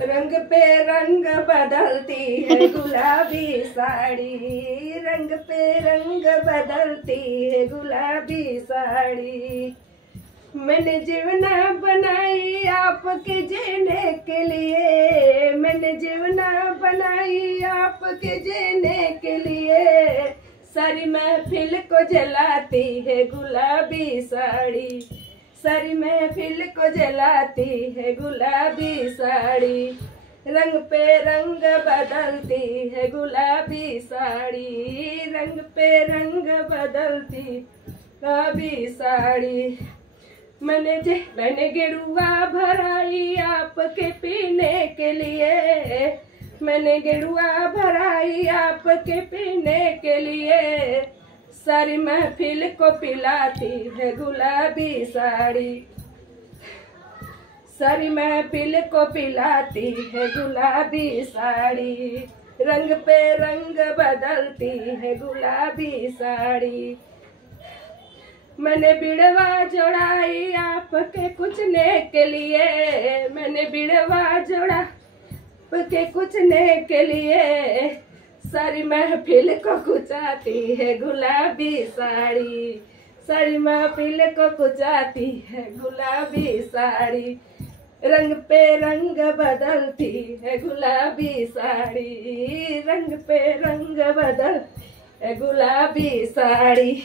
रंग पे रंग बदलती है गुलाबी साड़ी, रंग पे रंग बदलती है गुलाबी साड़ी। मैंने जीवना बनाई आपके जीने के लिए, मैंने जीवना बनाई आपके जीने के लिए। सारी महफिल को जलाती है गुलाबी साड़ी, सारी महफिल को जलाती है गुलाबी साड़ी। रंग पे रंग बदलती है गुलाबी साड़ी, रंग पे रंग बदलती गुलाबी साड़ी। मैंने गेरुआ भराई आपके पीने के लिए, मैंने गेरुआ भराई आपके पीने के लिए। सारी महफिल को पिलाती है गुलाबी साड़ी, सारी महफिल को पिलाती है गुलाबी साड़ी। रंग पे रंग बदलती है गुलाबी साड़ी। मैंने बिड़वा जोड़ाई आपके कुचने के लिए, मैंने बिड़वा जोड़ा आपके कुचने के लिए। सारी महफिल को कुचाती है गुलाबी साड़ी, सारी महफिल को कुचाती है गुलाबी साड़ी। रंग पे रंग बदलती है गुलाबी साड़ी, रंग पे रंग बदलती है गुलाबी साड़ी।